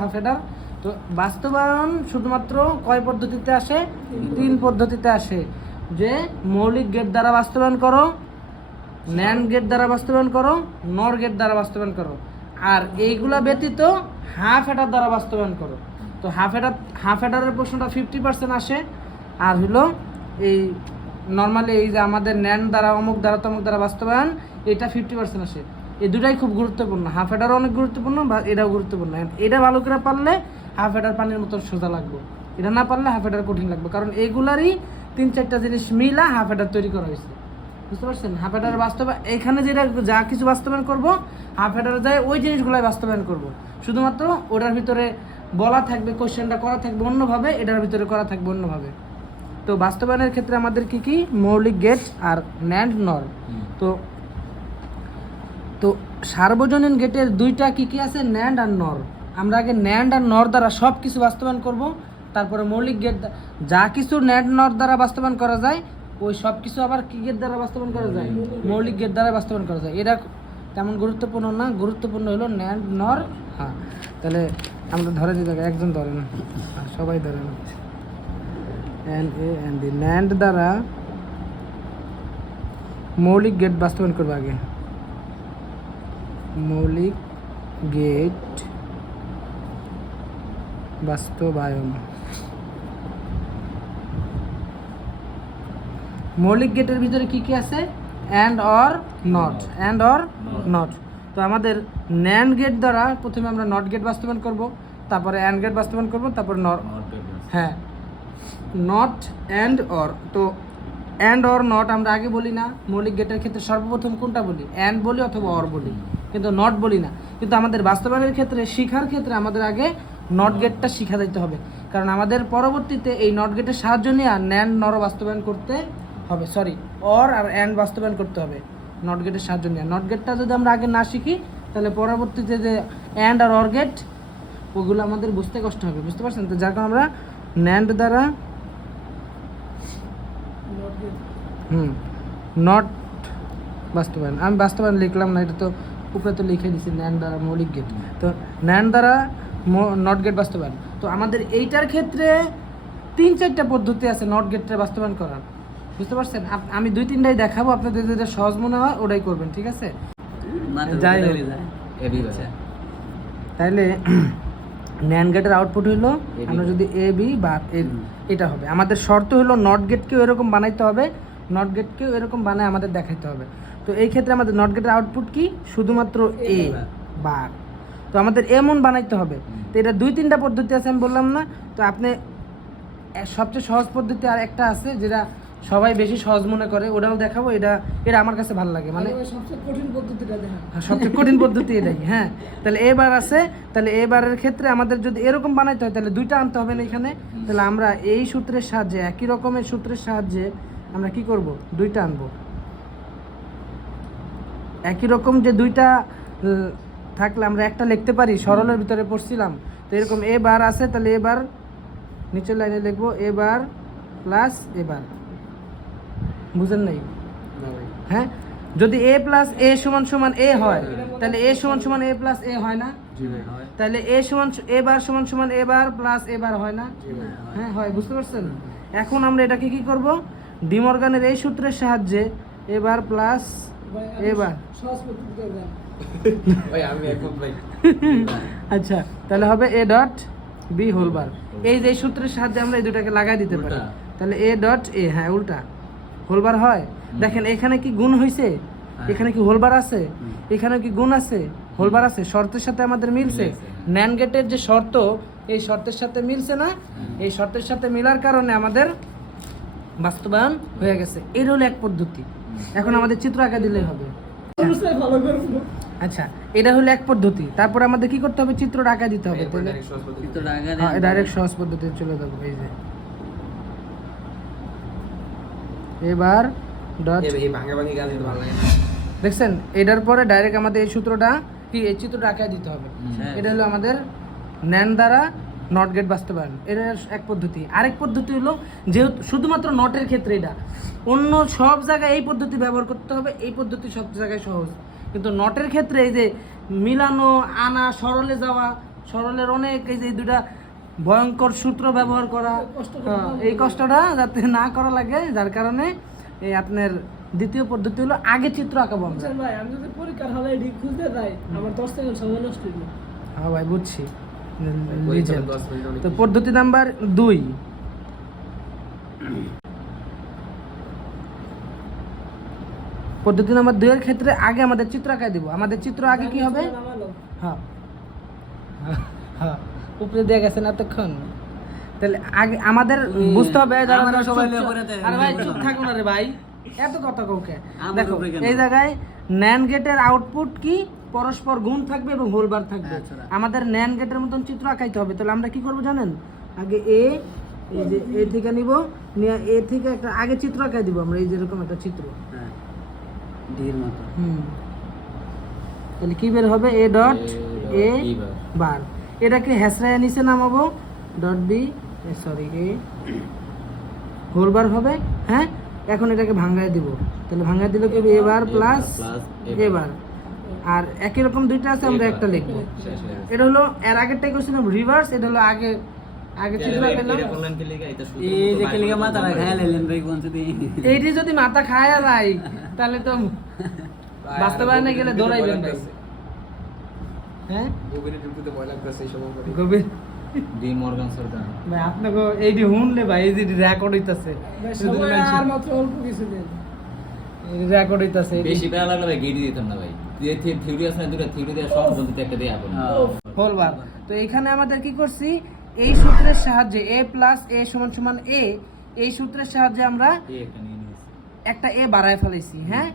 Half header তো বাস্তবায়ন শুধুমাত্র কয় পদ্ধতিতে আসে? তিন পদ্ধতিতে আসে। যে মৌলিক গেট দ্বারা বাস্তবায়ন করো ন্যান্ড গেট দ্বারা বাস্তবায়ন করো নর গেট দ্বারা বাস্তবায়ন করো। আর এইগুলা ব্যতীত হাফ হেডার দ্বারা বাস্তবায়ন করো। তো হাফ হেডার হাফ হেডারের প্রশ্নটা ফিফটি পার্সেন্ট আসে। আর হলো এই নর্মালি এই যে আমাদের ন্যান্ড দ্বারা অমুক দ্বারা তমুক দ্বারা বাস্তবায়ন এটা ফিফটি পার্সেন্ট আসে। এই দুটাই খুব গুরুত্বপূর্ণ। হাফ হেডারও অনেক গুরুত্বপূর্ণ বা এটাও গুরুত্বপূর্ণ। এটা ভালো করে পারলে হাফ হেডার পানির মতো সোজা লাগবে। এটা না পারলে হাফ হেডার কঠিন লাগবে। কারণ এগুলারই তিন চারটা জিনিস মিলা হাফ হেডার তৈরি করা হয়েছে। বুঝতে পারছেন? হাফ হেডার বাস্তবায়ন এখানে যেটা যা কিছু বাস্তবায়ন করব হাফ হেডারে যায় ওই জিনিসগুলাই বাস্তবায়ন করব। শুধুমাত্র ওটার ভিতরে বলা থাকবে কোশ্চেনটা করা থাকবে অন্যভাবে এটার ভিতরে করা থাকবে অন্যভাবে। তো বাস্তবায়নের ক্ষেত্রে আমাদের কি কি? মৌলিক গেট আর ন্যান্ড নর তো তো সার্বজনীন গেটের দুইটা কি কি আছে? ন্যান্ড আর নর আমরা আগে ন্যান্ড আর নর দ্বারা সব কিছু বাস্তবায়ন করব। তারপরে মৌলিক গেট যা কিছু ন্যান্ড নর দ্বারা বাস্তবায়ন করা যায় ওই সব কিছু আবার কি গেট দ্বারা বাস্তবায়ন করা যায়? মৌলিক গেট দ্বারা বাস্তবায়ন করা যায়। এটা তেমন গুরুত্বপূর্ণ না। গুরুত্বপূর্ণ হলো ন্যান্ড নর হ্যাঁ তাহলে আমরা ধরে দিতে একজন ধরে না। হ্যাঁ, সবাই ধরে না। N A N D NAND দ্বারা মৌলিক গেট বাস্তবায়ন করব আগে। মৌলিক গেট বাস্তবায়ন। মৌলিক গেটের ভিতরে কি কি আছে? And or not and or not তো আমাদের ন্যান্ড গেট দ্বারা প্রথমে আমরা নট গেট বাস্তবায়ন করব তারপরে অ্যান্ড গেট বাস্তবায়ন করব তারপরে নট হ্যাঁ। নট অ্যান্ড অর তো অ্যান্ড অর নট আমরা আগে বলি না মৌলিক গেটের ক্ষেত্রে সর্বপ্রথম কোনটা বলি? অ্যান্ড বলি অথবা অর বলি? কিন্তু নট বলি না। কিন্তু আমাদের বাস্তবায়নের ক্ষেত্রে শিখার ক্ষেত্রে আমাদের আগে নট গেটটা শিখা দিতে হবে। কারণ আমাদের পরবর্তীতে এই নট গেটের সাহায্য নিয়ে আর ন্যান্ড নর বাস্তবায়ন করতে হবে। সরি অর আর অ্যান্ড বাস্তবায়ন করতে হবে। নট গেটের সাহায্য নিয়ে। নট গেটটা যদি আমরা আগে না শিখি তাহলে পরবর্তীতে যে অ্যান্ড আর অর গেট ওগুলো আমাদের বুঝতে কষ্ট হবে। বুঝতে পারছেন? তো যার কারণে আমরা ন্যান্ড দ্বারা হুম নট বাস্তবায়ন। আমি বাস্তবায়ন লিখলাম না এটা তো উপরে তো লিখে দিছি ন্যান দ্বারা মৌলিক গেট তো ন্যান দ্বারা নট গেট বাস্তবায়ন। তো আমাদের এইটার ক্ষেত্রে তিন চারটা পদ্ধতি আছে নট গেটটা বাস্তবায়ন করার। বুঝতে পারছেন? আমি দুই তিনটাই দেখাবো আপনাদের যেটা সহজ মনে হয় ওটাই করবেন ঠিক আছে? যাই তাহলে ন্যান গেটের আউটপুট হলো আমরা যদি এ বি বা এ- এটা হবে। আমাদের শর্ত হলো নট গেটকেও এরকম বানাইতে হবে নট গেটকেও এরকম বানায় আমাদের দেখাইতে হবে। তো এই ক্ষেত্রে আমাদের নট গেটের আউটপুট কি? শুধুমাত্র এ বার তো আমাদের এমন বানাইতে হবে। তো এটা দুই তিনটা পদ্ধতি আছে আমি বললাম না। তো আপনি সবচেয়ে সহজ পদ্ধতি আর একটা আছে যেটা সবাই বেশি সহজ মনে করে ওটাও দেখাবো। এটা এটা আমার কাছে ভালো লাগে। মানে সবচেয়ে কঠিন পদ্ধতিটা হ্যাঁ, সবচেয়ে কঠিন পদ্ধতি এটাই। হ্যাঁ তাহলে এবার আছে। তাহলে এবারের ক্ষেত্রে আমাদের যদি এরকম বানাইতে হয় তাহলে দুইটা আনতে হবে না এখানে। তাহলে আমরা এই সূত্রের সাহায্যে একই রকমের সূত্রের সাহায্যে আমরা কি করব? দুইটা আনব। একই রকম যে দুইটা থাকলে আমরা একটা লিখতে পারি সরলের ভিতরে পড়ছিলাম। তো এরকম এ বার আছে তাহলে এবার নিচের লাইনে লিখব এবার প্লাস এবার বুঝেন নাই? হ্যাঁ? যদি এ প্লাস এ সমান সমান এ হয় তাহলে এ সমান সমান এ প্লাস এ হয় না? তাহলে এ সমান এ বার সমান সমান এ বার প্লাস এ বার হয় না? হ্যাঁ। হয় বুঝতে পারছেন? এখন আমরা এটাকে কি করব? ডিমর্গানের এই সূত্রের সাহায্যে এবার প্লাস এবার আচ্ছা তাহলে হবে A dot B whole bar এই যে এই সূত্রের সাহায্যে আমরা এই দুটাকে লাগাই দিতে পারি। তাহলে এ ডট এ হ্যাঁ উল্টা। হোলবার হয়? দেখেন এখানে কি গুণ হয়েছে এখানে কি হোলবার আছে? এখানে কি গুণ আছে? হোলবার আছে। শর্তের সাথে আমাদের মিলছে। মিলছে। ন্যান গেটের যে শর্ত এই শর্তের সাথে মিলছে না। এই শর্তের সাথে মিলার কারণে আমাদের বাস্তবায়ন হয়ে গেছে। এর হলো এক পদ্ধতি। এখন আমাদের চিত্র আঁকা দিলেই হবে। আচ্ছা এটা হলো এক পদ্ধতি। তারপর আমাদের কি করতে হবে? চিত্র আঁকা দিতে হবে তাহলে। হ্যাঁ ডাইরেক্ট সহজ পদ্ধতিতে চলে যাব এই যে। এবার ডট দেখছেন এটার পরে ডাইরেক্ট আমাদের এই সূত্রটা কি? এই চিত্রটা আঁকা দিতে হবে। এটা হলো আমাদের ন্যান দ্বারা নট গেট বাস্তবায়ন। এটা এক পদ্ধতি। আরেক পদ্ধতি হলো যেহেতু শুধুমাত্র নটের ক্ষেত্রে এটা। অন্য সব জায়গায় এই পদ্ধতি ব্যবহার করতে হবে এই পদ্ধতি সব জায়গায় সহজ। কিন্তু নটের ক্ষেত্রে এই যে মিলানো আনা সরলে যাওয়া সরলের অনেক এই যে এই দুটা ভয়ঙ্কর সূত্র ব্যবহার করা কষ্টটা হ্যাঁ, এই কষ্টটা যাতে না করা লাগে যার কারণে এই আপনার দ্বিতীয় পদ্ধতি হলো আগে চিত্র আঁকাবো আমরা ভাই আমি যদি পরীক্ষার হলে খুঁজতে যাই আমার দশ সেকেন্ড সময় নষ্ট হ্যাঁ ভাই বুঝছি। তো পদ্ধতি নাম্বার দুই। পদ্ধতি নাম্বার দুইয়ের ক্ষেত্রে আগে আমাদের চিত্র আঁকায় দিব। আমাদের চিত্র আগে কি হবে। হ্যাঁ। হ্যাঁ। উপরে দিয়ে গেছেন এতক্ষণ। তাহলে আগে আমাদের বুঝতে হবে। আরে ভাই চুপ থাকুন রে ভাই। এত কথা কাউকে দেখো এই জায়গায় ন্যান গেটের আউটপুট কি? পরস্পর গুণ থাকবে এবং হোলবার থাকবে। আচ্ছা। আমাদের ন্যান গেটের মতন চিত্র আঁকাইতে হবে তাহলে আমরা কি করব জানেন? আগে এ এই যে এ থেকে নিব নিয়ে এ থেকে একটা আগে চিত্র আঁকাই দিব আমরা এই যেরকম একটা চিত্র। হ্যাঁ ডির মতো। হুম। তাহলে কি বের হবে? A dot A bar. এটাকে হ্যাসরায় নিচে নামাবো dot B sorry A whole bar হবে হ্যাঁ? এখন এটাকে ভাঙ্গায় দিব। তাহলে ভাঙ্গায় দিলে কি এবার প্লাস plus এ বার আর একই রকম দুইটা আছে আমরা একটা লিখব। এটা হলো এর আগেরটাই করছিলাম রিভার্স এটা হলো আগে আগে এই যে এইটি যদি মাথা খায়া যায় তাহলে তো বাস্তবায়নে গেলে দৌড়াইবেন ভাই। হ্যাঁ? গভীরে ঢুকতে ভয় লাগতেছে এই করে। গভীর। ডি মর্গান সরকার। ভাই আপনাকে এইটি শুনলে ভাই এই যে রেকর্ড হইতাছে। আর মাত্র অল্প কিছু দিন। রেকর্ড হইতাছে বেশি প্যারা লাগলে ভাই গেটই দিতাম না ভাই। যে থিওরি আছে না দুটো থিওরি দিয়ে সব বলতে একটা দেয়া করুন হোলবার তো এখানে আমাদের কি করছি? এই সূত্রের সাহায্যে এ প্লাস এ সমান সমান এ এই সূত্রের সাহায্যে আমরা একটা এ বাড়ায় ফেলেছি হ্যাঁ?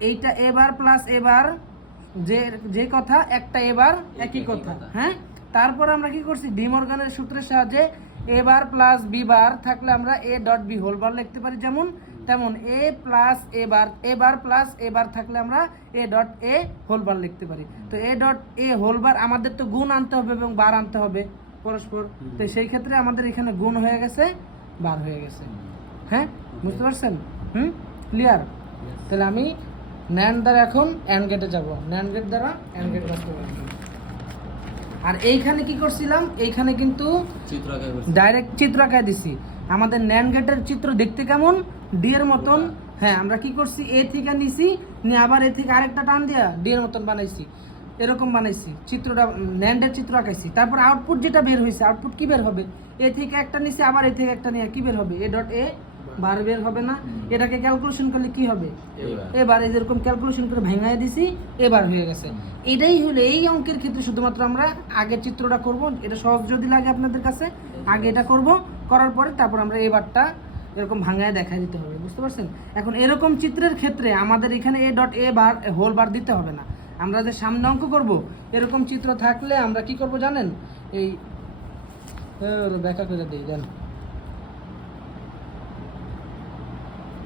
এইটা এবার প্লাস এবার যে যে কথা একটা এবার একই একই কথা কথা। হ্যাঁ? তারপর আমরা কি করছি? ডিমর্গানের সূত্রের সাহায্যে এবার প্লাস বি বার থাকলে আমরা A dot B whole bar লিখতে পারি যেমন তেমন এ প্লাস এবার বার প্লাস এবার থাকলে আমরা A dot A whole bar লিখতে পারি। তো এ ডট এ হোল বার আমাদের তো গুণ আনতে হবে এবং বার আনতে হবে পরস্পর। তো সেই ক্ষেত্রে আমাদের এখানে গুণ হয়ে গেছে বার হয়ে গেছে। হ্যাঁ? বুঝতে পারছেন? হুম? ক্লিয়ার তাহলে আমি ন্যান্ড দ্বারা এখন অ্যান্ড গেটে যাব। ন্যান্ড গেট দ্বারা অ্যান্ড গেট করব। আর এইখানে কি করছিলাম? এইখানে কিন্তু। ডাইরেক্ট চিত্র আঁকায় দিছি। আমাদের ন্যান গেটের চিত্র দেখতে কেমন? ডি এর মতন। হ্যাঁ আমরা কি করছি? এ থেকে নিছি, নিয়ে আবার এ থেকে আরেকটা টান দিয়া ডি এর মতন বানাইছি। এরকম বানাইছি। চিত্রটা ন্যান্ডের চিত্র আঁকাইছি। তারপর আউটপুট যেটা বের হয়েছে আউটপুট কি বের হবে? এ থেকে একটা নিছি, আবার এ থেকে একটা নিয়ে কি বের হবে? এ ডট এ বার বের হবে না। এটাকে ক্যালকুলেশন করলে কি হবে। এবার। এই যেরকম ক্যালকুলেশন করে ভেঙায় দিছি এবার হয়ে গেছে। এটাই হলো এই অঙ্কের ক্ষেত্রে শুধুমাত্র আমরা আগের চিত্রটা করব এটা সহজ যদি লাগে আপনাদের কাছে আগে এটা করব করার পরে তারপর আমরা এবারটা এরকম ভাঙায় দেখা দিতে হবে বুঝতে পারছেন? এখন এরকম চিত্রের ক্ষেত্রে আমাদের এখানে এ ডট এ বার হোল বার দিতে হবে না। আমরা যে সামনে অঙ্ক করব এরকম চিত্র থাকলে আমরা কি করব জানেন? এই দেখা করে দিই জান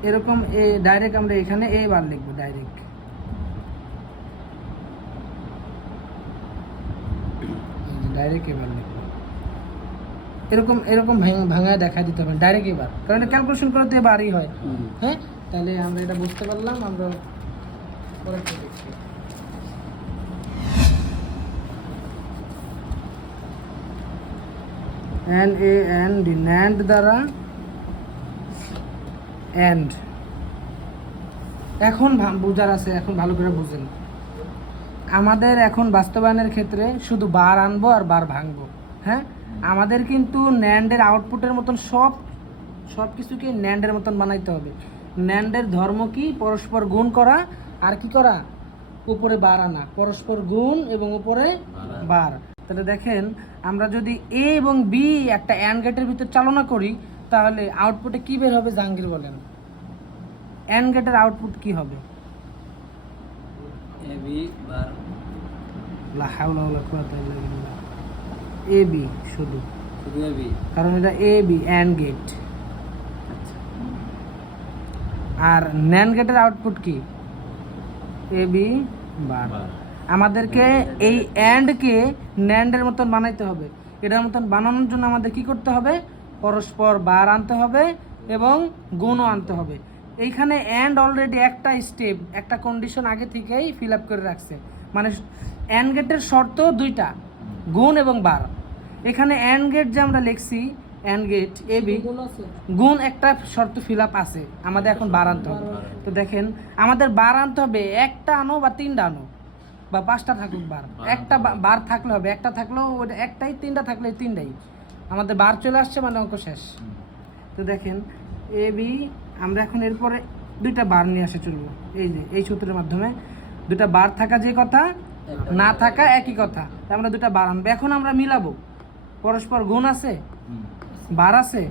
এরকম এ ডাইরেক্ট আমরা এখানে এ বার লিখব ডাইরেক্ট ডাইরেক্ট এবার লিখব। এরকম এরকম ভাঙা- ভাঙায় দেখা দিতে হবে ডাইরেক্ট এবার কারণ এটা ক্যালকুলেশন করতে এবারই হয়। হ্যাঁ? তাহলে আমরা এটা বুঝতে পারলাম আমরা দেখছি। N A N D NAND দ্বারা এন্ড এখন বুঝার আছে এখন ভালো করে বুঝেন। আমাদের এখন বাস্তবায়নের ক্ষেত্রে শুধু বার আনব আর বার ভাঙবো হ্যাঁ? আমাদের কিন্তু ন্যান্ডের আউটপুটের মতন সব সব কিছুকে ন্যান্ডের মতন বানাইতে হবে। ন্যান্ডের ধর্ম কি? পরস্পর গুণ করা আর কি করা? উপরে বার আনা। পরস্পর গুণ এবং উপরে বার তাহলে দেখেন আমরা যদি এ এবং বি একটা অ্যান্ড গেটের ভিতর চালনা করি তাহলে আউটপুটে কি বের হবে জাহাঙ্গীর বলেন? অ্যান্ড গেটের আউটপুট কি হবে? এ বি শুধু। কারণ এটা এ বি অ্যান্ড গেট আর ন্যান গেটের আউটপুট কি? A B bar. আমাদেরকে এই অ্যান্ডকে ন্যান্ডের মতন বানাইতে হবে। এটার মতন বানানোর জন্য আমাদের কি করতে হবে? পরস্পর বার আনতে হবে এবং গুণও আনতে হবে। এইখানে অ্যান্ড অলরেডি একটা স্টেপ একটা কন্ডিশন আগে থেকেই ফিল আপ করে রাখছে। মানে অ্যান্ড গেটের শর্ত দুইটা গুণ এবং বার। এখানে অ্যান্ড গেট যে আমরা লিখছি অ্যান্ড গেট এ বি গুণ একটা শর্ত ফিল আপ আছে। আমাদের এখন বার আনতে হবে। তো দেখেন আমাদের বার আনতে হবে একটা আনো বা তিনটা আনো বা পাঁচটা থাকুক বার। একটা বার থাকলে হবে একটা থাকলেও ওটা একটাই তিনটা থাকলে তিনটাই। আমাদের বার চলে আসছে মানে অঙ্ক শেষ। তো দেখেন এ বি আমরা এখন এরপরে দুইটা বার নিয়ে আসে চলবো। এই যে এই সূত্রের মাধ্যমে দুটা বার থাকা যে কথা না থাকা একই কথা। আমরা দুটা বার আনব। এখন আমরা মিলাবো। পরস্পর গুণ আছে বার আছে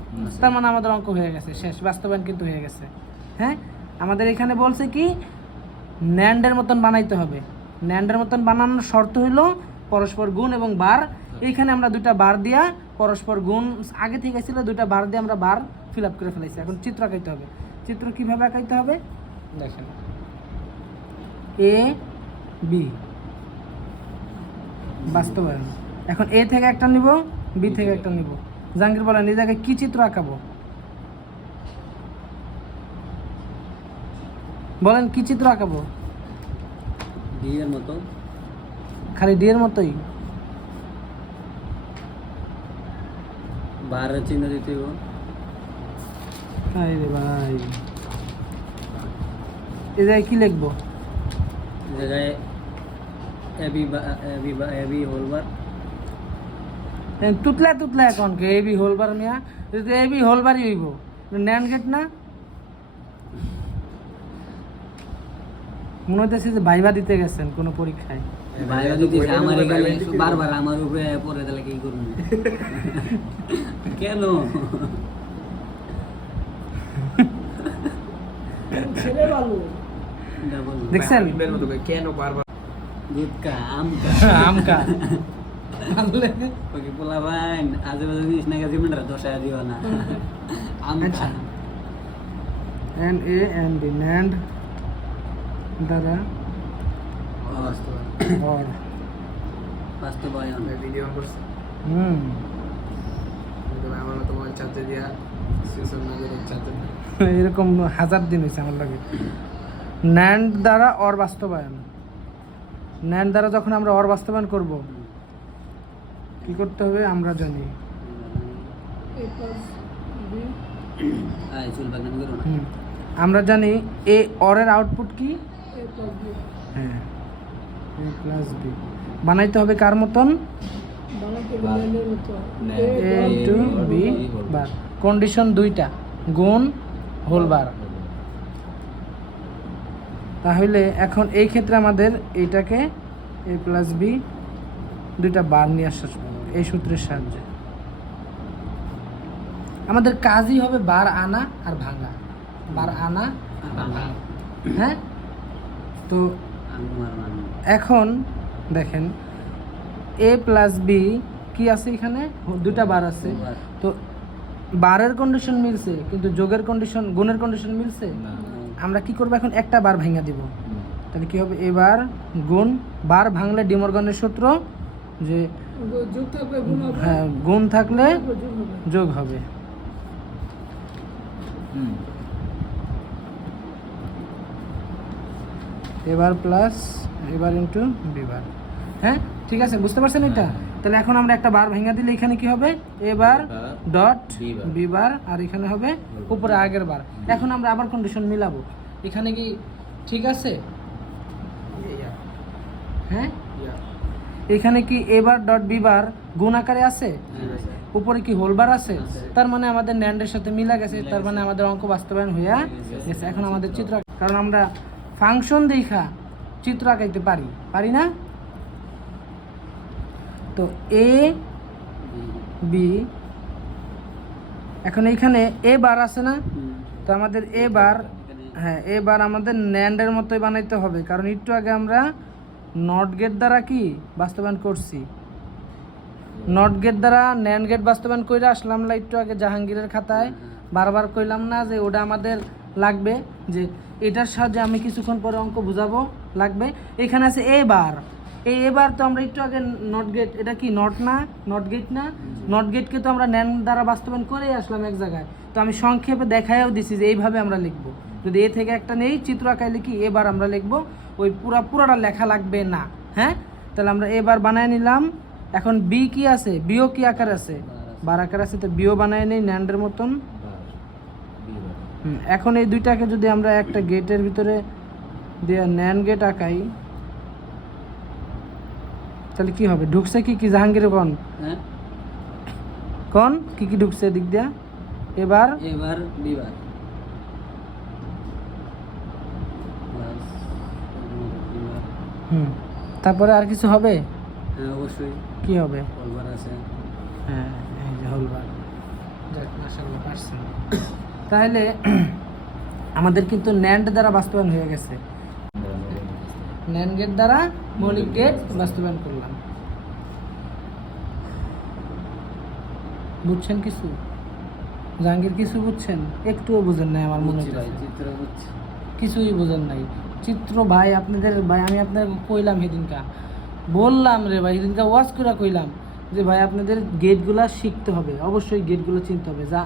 তার মানে আমাদের অঙ্ক হয়ে গেছে শেষ। বাস্তবায়ন কিন্তু হয়ে গেছে। হ্যাঁ? আমাদের এখানে বলছে কি ন্যান্ডের মতন বানাইতে হবে। ন্যান্ডের মতন বানানোর শর্ত হইল পরস্পর গুণ এবং বার এইখানে আমরা দুটা বার দিয়া পরস্পর গুণ আগে থেকে ছিল দুটা বার দিয়ে আমরা বার ফিল আপ করে ফেলেছি এখন চিত্র আঁকাইতে হবে। চিত্র কীভাবে আঁকাইতে হবে? দেখেন। এ বি বাস্তবায়ন। এখন এ থেকে একটা নিব বি থেকে একটা নিব। জাহাঙ্গীর বলেন এই জায়গায় কি চিত্র আঁকাবো? বলেন কি চিত্র আঁকাবো? ডি এর মতো। খালি ডি এর মতোই? বারের চিহ্ন দিতে তাই রে ভাই। এই জায়গায় কি লিখব? এই জায়গায় AB AB AB whole bar. A, তুতলা তুতলা এখন কে এবি হোলবার মিয়া? যদি এবি হোলবারই হইব ন্যান গেট না? মনে হইতেছে যে ভাইবা দিতে গেছেন কোনো পরীক্ষায়। বাইরে যদি আমার এখানে বারবার আমার উপরে পরে তাহলে কি করব? কেন। দেখছেন? কেন বারবার? দুধকা আমকা আমকা ওকে পোলা ভাই আজেবাজে জিনিস না গেছে মিটার দশ হাজার দিও না। আমকা আচ্ছা। এ এন ডি ন্যান্ড দ্বারা অর বাস্তবায়ন ভিডিও করছে হুম আমার মতো মোবাইল চার্জে দিয়া সিসন নজর চার্জে এরকম হাজার দিন হয়েছে আমার লাগে। ন্যান্ড দ্বারা অর বাস্তবায়ন। ন্যান্ড দ্বারা যখন আমরা অর বাস্তবায়ন করব কি করতে হবে আমরা জানি। আমরা জানি এ অরের আউটপুট কি? হ্যাঁ। এ প্লাস বি বানাইতে হবে কার মতন। A into B bar. Condition দুইটা। গুণ হোল বার তাহলে এখন এই ক্ষেত্রে আমাদের এইটাকে এ প্লাস বি দুইটা বার নিয়ে আসা এই সূত্রের সাহায্যে। আমাদের কাজই হবে বার আনা আর ভাঙা। বার আনা। হ্যাঁ? তো এখন দেখেন এ প্লাস বি কি আছে এখানে? দুটা বার আছে। তো বারের কন্ডিশন মিলছে কিন্তু যোগের কন্ডিশন গুণের কন্ডিশন মিলছে? আমরা কি করব এখন? একটা বার ভেঙে দিব। তাহলে কি হবে? এবার গুণ বার ভাঙলে ডিমর্গনের সূত্র যে হ্যাঁ গুণ থাকলে যোগ হবে যোগ হবে হুম। এবার প্লাস এবার ইন্টু বিবার হ্যাঁ ঠিক আছে বুঝতে পারছেন এটা? তাহলে এখন আমরা একটা বার ভেঙে দিলে এখানে কি হবে? এবার dot B bar. B bar আর এখানে হবে উপরে আগের বার এখন আমরা আবার কন্ডিশন মিলাবো। এখানে কি ঠিক আছে? হ্যাঁ? এখানে কি এবার ডট বি বার গুণ আকারে আছে? হ্যাঁ, উপরে কি হোলবার আছে। তার মানে আমাদের ন্যান্ডের সাথে মিলা গেছে তার মানে আমাদের অঙ্ক বাস্তবায়ন হইয়া গেছে। গেছে। এখন আমাদের চিত্র কারণ আমরা ফাংশন দেখা চিত্র আঁকাইতে পারি পারি না? তো এ বি এখন এইখানে এ বার আছে না? তো আমাদের এ বার হ্যাঁ এবার আমাদের ন্যান্ডের মতোই বানাইতে হবে, কারণ একটু আগে আমরা নট গেট দ্বারা কি বাস্তবায়ন করছি? নট গেট দ্বারা ন্যান্ড গেট বাস্তবায়ন করে আসলাম না একটু আগে জাহাঙ্গীরের খাতায়, বারবার কইলাম না যে ওটা আমাদের লাগবে যে এটার সাহায্যে আমি কিছুক্ষণ পরে অঙ্ক বুঝাবো, লাগবে। এখানে আছে এবার এই এবার তো আমরা একটু আগে নট গেট এটা কি নট না? নট গেট না? নট গেটকে তো আমরা ন্যান দ্বারা বাস্তবায়ন করেই আসলাম এক জায়গায়। তো আমি সংক্ষেপে দেখাইও দিছি যে এইভাবে আমরা লিখব। যদি এ থেকে একটা নেই, চিত্র আঁকায় লিখি এবার আমরা লিখব। ওই পুরা পুরোটা লেখা লাগবে না হ্যাঁ? তাহলে আমরা এবার বানায় নিলাম। এখন বি কি আছে? বিও কি আকার আছে? বার আকার আছে, তো বিও বানায় নেই ন্যান্ডের মতন। এখন এই দুইটাকে যদি আমরা একটা গেটের ভিতরে দিয়ে ন্যান গেট আঁকাই তাহলে কি হবে? ঢুকছে কি কি জাহাঙ্গীর কন? হ্যাঁ। কন? কি কি ঢুকছে দিক দিয়া? এবার? এবার বিবার। হুম তারপরে আর কিছু হবে? হ্যাঁ অবশ্যই। কি হবে? আছে। হ্যাঁ এই যে হলবার। যাক মাশাআল্লাহ পারছেন। তাহলে আমাদের কিন্তু ন্যান্ড দ্বারা বাস্তবায়ন হয়ে গেছে। ন্যান্ড গেট দ্বারা মৌলিক গেট বাস্তবায়ন করলাম। বুঝছেন কিছু? জাহাঙ্গীর কিছু বুঝছেন? একটুও বুঝেন নাই আমার মনে হচ্ছে কিছুই বুঝেন নাই। চিত্র ভাই আপনাদের ভাই আমি আপনাকে কইলাম সেদিনকা। বললাম রে ভাই সেদিনকা ওয়াজ করে কইলাম যে ভাই আপনাদের গেটগুলা শিখতে হবে। অবশ্যই গেটগুলো চিনতে হবে। যা